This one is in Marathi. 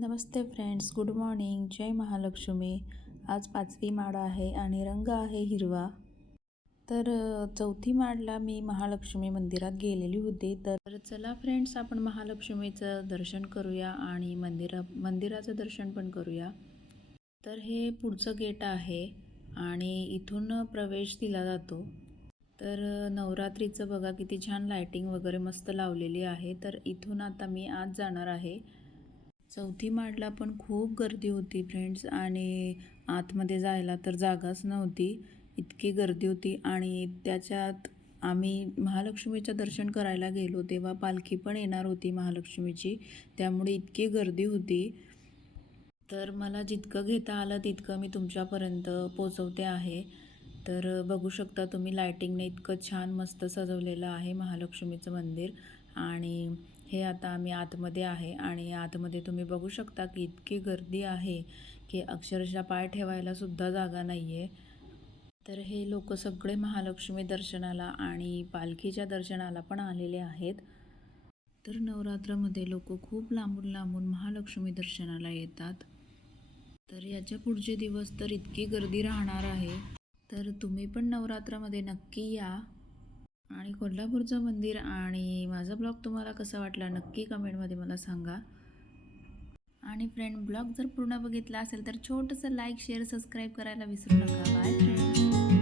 नमस्ते फ्रेंड्स गुड मॉर्निंग जय महालक्ष्मी. आज पाचवी माळ आहे आणि रंग आहे हिरवा. तर चौथी माळला मी महालक्ष्मी मंदिरात गेलेली होती. तर चला फ्रेंड्स आपण महालक्ष्मीचं दर्शन करूया आणि मंदिरा मंदिराचं दर्शन पण करूया. तर हे पुढचं गेट आहे आणि इथून प्रवेश दिला जातो. तर नवरात्रीचं बघा किती छान लायटिंग वगैरे मस्त लावलेली आहे. तर इथून आता मी आज जाणार आहे. चौथी माडला पण खूप गर्दी होती फ्रेंड्स आणि आतमध्ये जायला तर जागाच नव्हती. इतकी गर्दी होती आणि त्याच्यात आम्ही महालक्ष्मीचं दर्शन करायला गेलो तेव्हा पालखी पण येणार होती महालक्ष्मीची. त्यामुळे इतकी गर्दी होती. तर मला जितकं घेता आलं तितकं मी तुमच्यापर्यंत पोचवते आहे. तर बघू शकता तुम्ही लायटिंगने इतकं छान मस्त सजवलेलं आहे महालक्ष्मीचं मंदिर आणि हे आता आम्ही आतमध्ये आहे आणि आतमध्ये तुम्ही बघू शकता की इतकी गर्दी आहे की अक्षरशः पाय ठेवायलासुद्धा जागा नाही आहे तर हे लोक सगळे महालक्ष्मी दर्शनाला आणि पालखीच्या दर्शनाला पण आलेले आहेत. तर नवरात्रामध्ये लोक खूप लांबून लांबून महालक्ष्मी दर्शनाला येतात. तर याच्या पुढचे दिवस तर इतकी गर्दी राहणार आहे. तर तुम्ही पण नवरात्रामध्ये नक्की या. आणि कोल्हापूरचं मंदिर आणि माझा ब्लॉग तुम्हाला कसा वाटला नक्की कमेंटमध्ये मला सांगा. आणि फ्रेंड ब्लॉग जर पूर्ण बघितला असेल तर छोटंसं लाईक शेअर सबस्क्राईब करायला विसरू नका. Bye friend